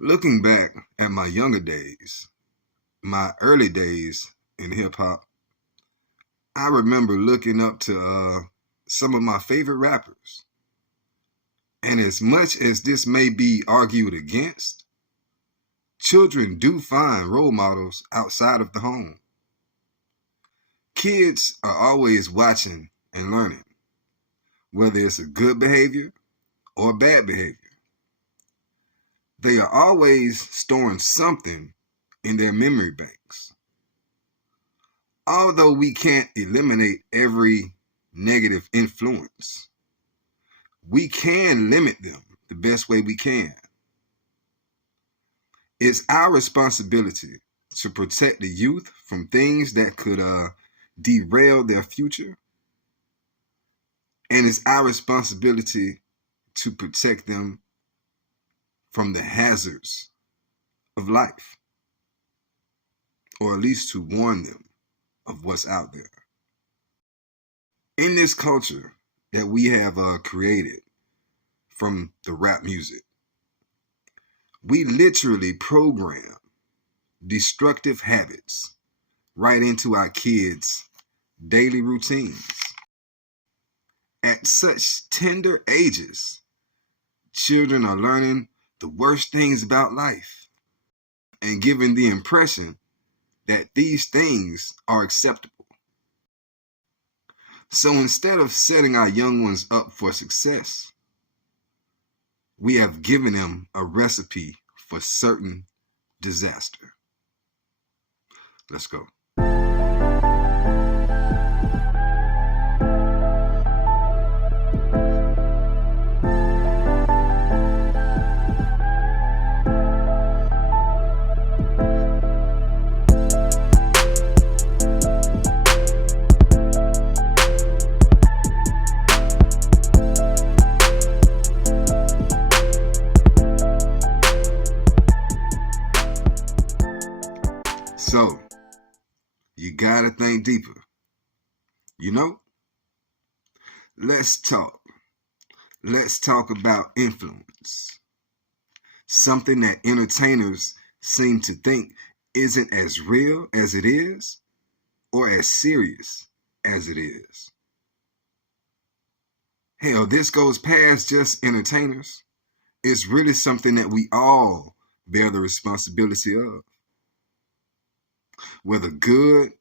Looking back at my younger days, my early days in hip hop, I remember looking up to some of my favorite rappers. And as much as this may be argued against, children do find role models outside of the home. Kids are always watching and learning, whether it's a good behavior or bad behavior. They are always storing something in their memory banks. Although we can't eliminate every negative influence, we can limit them the best way we can. It's our responsibility to protect the youth from things that could derail their future. And it's our responsibility to protect them from the hazards of life, or at least to warn them of what's out there. In this culture that we have created from the rap music, we literally program destructive habits right into our kids' daily routines. At such tender ages, children are learning the worst things about life and given the impression that these things are acceptable. So instead of setting our young ones up for success, we have given them a recipe for certain disaster. Let's go. So, you gotta think deeper. Let's talk. Let's talk about influence. Something that entertainers seem to think isn't as real as it is, or as serious as it is. Hell, this goes past just entertainers. It's really something that we all bear the responsibility of. Whether good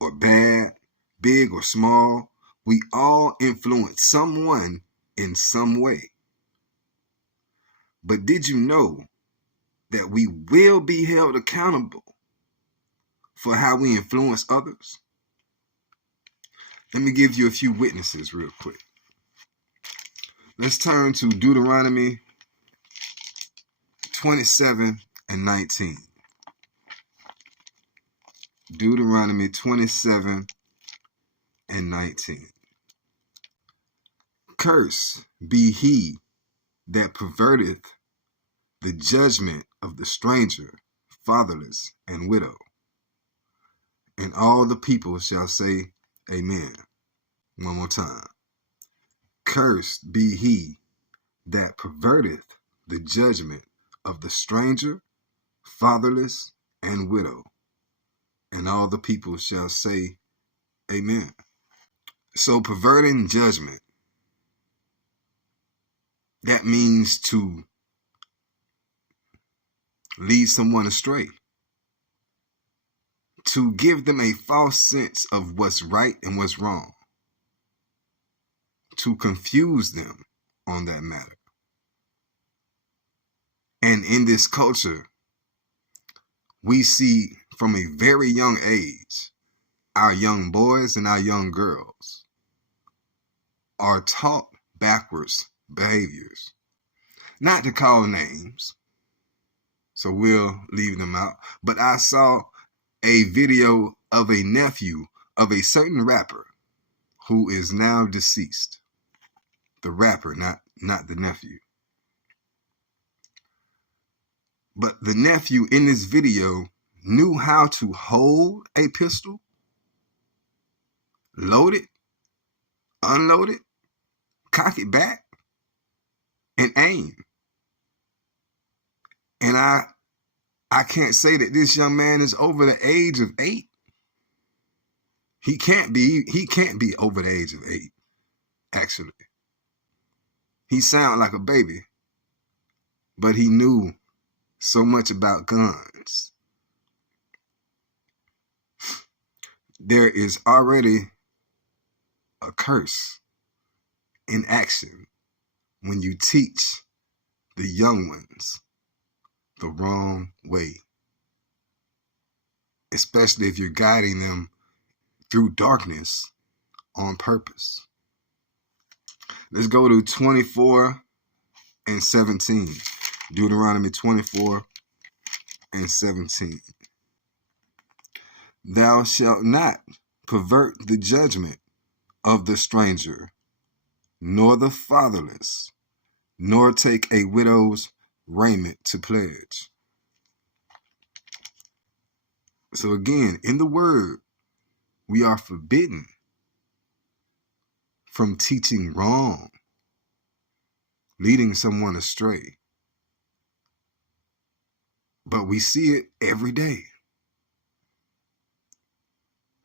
or bad, big or small, we all influence someone in some way. But did you know that we will be held accountable for how we influence others? Let me give you a few witnesses real quick. Let's turn to Deuteronomy 27 and 19. Deuteronomy 27 and 19. Cursed be he that perverteth the judgment of the stranger, fatherless, and widow. And all the people shall say, Amen. One more time. Cursed be he that perverteth the judgment of the stranger, fatherless, and widow. And all the people shall say, Amen. So perverting judgment, that means to lead someone astray, to give them a false sense of what's right and what's wrong, to confuse them on that matter. And in this culture, we see from a very young age, our young boys and our young girls are taught backwards behaviors. Not to call names, so we'll leave them out. But I saw a video of a nephew of a certain rapper who is now deceased. The rapper, not the nephew. But the nephew in this video knew how to hold a pistol, load it, unload it, cock it back, and aim. And And I can't say that this young man is over the age of 8. He can't be over the age of 8, actually. He sounded like a baby, but he knew so much about guns. There is already a curse in action when you teach the young ones the wrong way, especially if you're guiding them through darkness on purpose. Let's go to 24 and 17. Deuteronomy 24 and 17. Thou shalt not pervert the judgment of the stranger, nor the fatherless, nor take a widow's raiment to pledge. So again, in the word, we are forbidden from teaching wrong, leading someone astray. But we see it every day.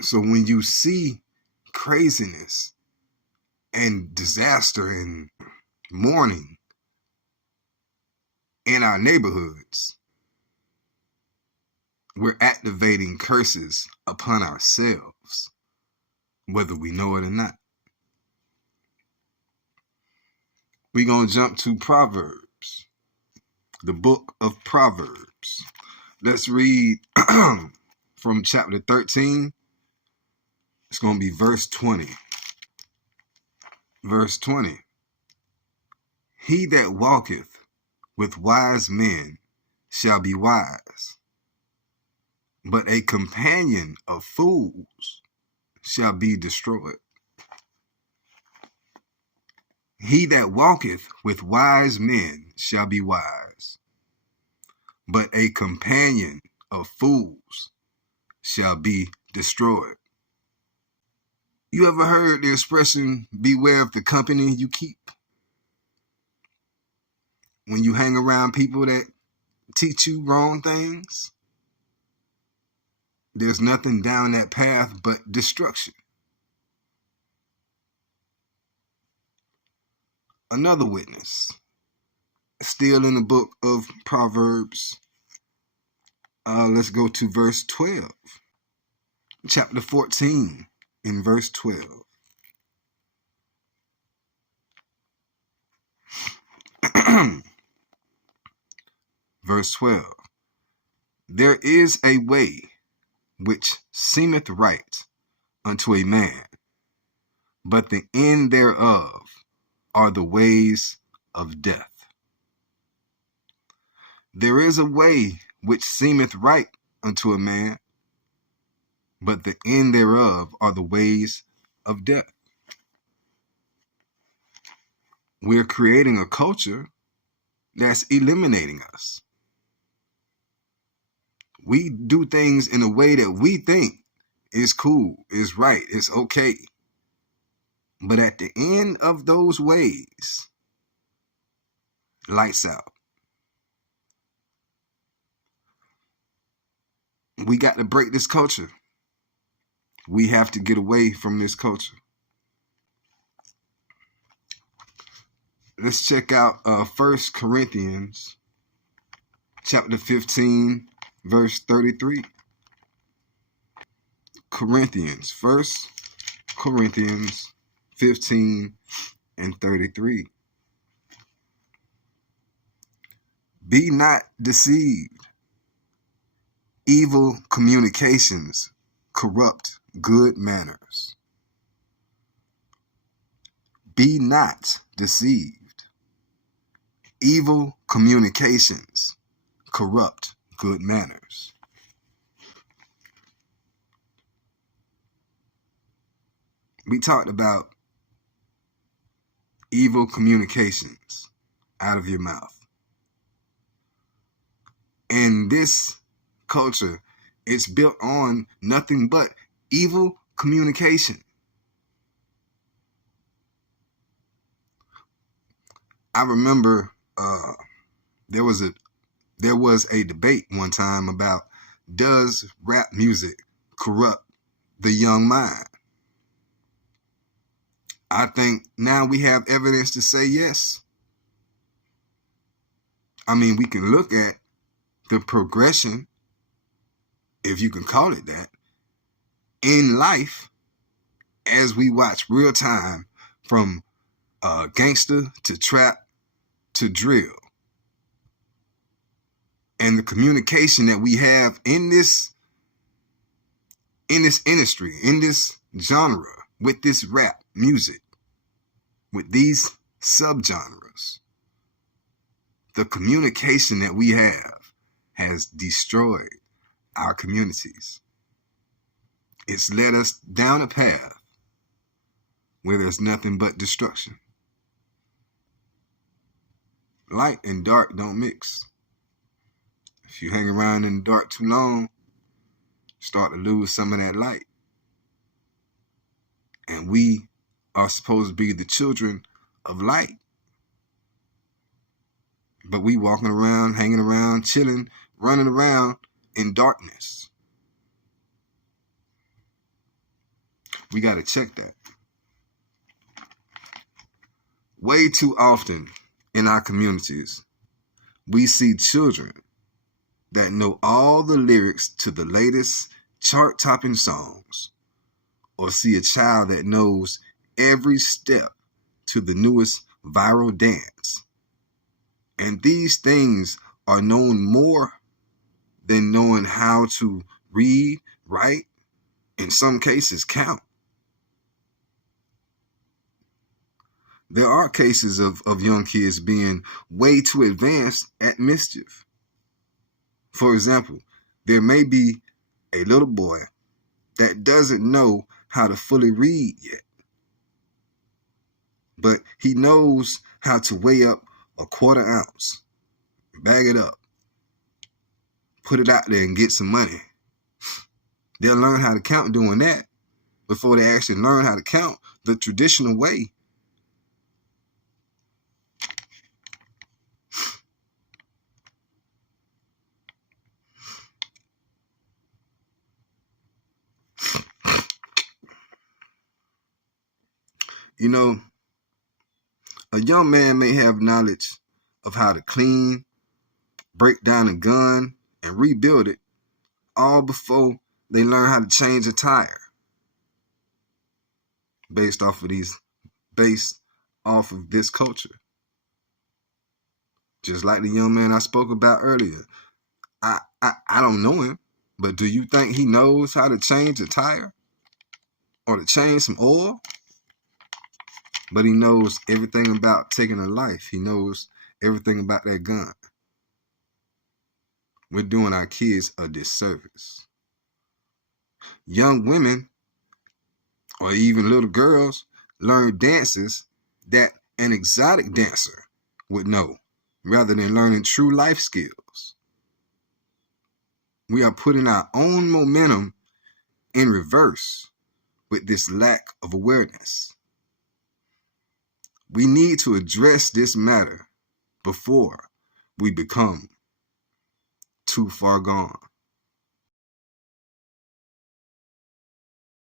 So when you see craziness and disaster and mourning in our neighborhoods, we're activating curses upon ourselves, whether we know it or not. We're going to jump to Proverbs, the book of Proverbs. Let's read from chapter 13. It's going to be verse 20. Verse 20. He that walketh with wise men shall be wise, but a companion of fools shall be destroyed. He that walketh with wise men shall be wise, but a companion of fools shall be destroyed. You ever heard the expression, beware of the company you keep? When you hang around people that teach you wrong things, there's nothing down that path but destruction. Another witness, still in the book of Proverbs. Let's go to verse 12. Chapter 14 in verse 12. Verse 12. There is a way which seemeth right unto a man, but the end thereof are the ways of death. There is a way which seemeth right unto a man, but the end thereof are the ways of death. We're creating a culture that's eliminating us. We do things in a way that we think is cool, is right, is okay. But at the end of those ways, lights out. We got to break this culture. We have to get away from this culture. Let's check out 1 Corinthians chapter 15, verse 33. 1 Corinthians 15 and 33. Be not deceived. Evil communications corrupt good manners. Be not deceived. Evil communications corrupt good manners. We talked about evil communications out of your mouth. And this culture, it's built on nothing but evil communication. I remember there was a There was a debate one time about, does rap music corrupt the young mind? I think now we have evidence to say yes. I mean, we can look at the progression, if you can call it that, in life as we watch real time from gangster to trap to drill. And the communication that we have in this industry, in this genre, with this rap music, with these subgenres, the communication that we have has destroyed our communities. It's led us down a path where there's nothing but destruction. Light and dark don't mix. If you hang around in the dark too long, you start to lose some of that light. And we are supposed to be the children of light. But we walking around, hanging around, chilling, running around in darkness. We got to check that. Way too often in our communities, we see children that know all the lyrics to the latest chart-topping songs, or see a child that knows every step to the newest viral dance. And these things are known more than knowing how to read, write, in some cases count. There are cases of young kids being way too advanced at mischief. For example, there may be a little boy that doesn't know how to fully read yet, but he knows how to weigh up a 1/4 ounce, bag it up, put it out there and get some money. They'll learn how to count doing that before they actually learn how to count the traditional way. You know, a young man may have knowledge of how to clean, break down a gun, and rebuild it, all before they learn how to change a tire. Based off of this culture. Just like the young man I spoke about earlier. I don't know him, but do you think he knows how to change a tire? Or to change some oil? But he knows everything about taking a life. He knows everything about that gun. We're doing our kids a disservice. Young women, or even little girls, learn dances that an exotic dancer would know, rather than learning true life skills. We are putting our own momentum in reverse with this lack of awareness. We need to address this matter before we become too far gone.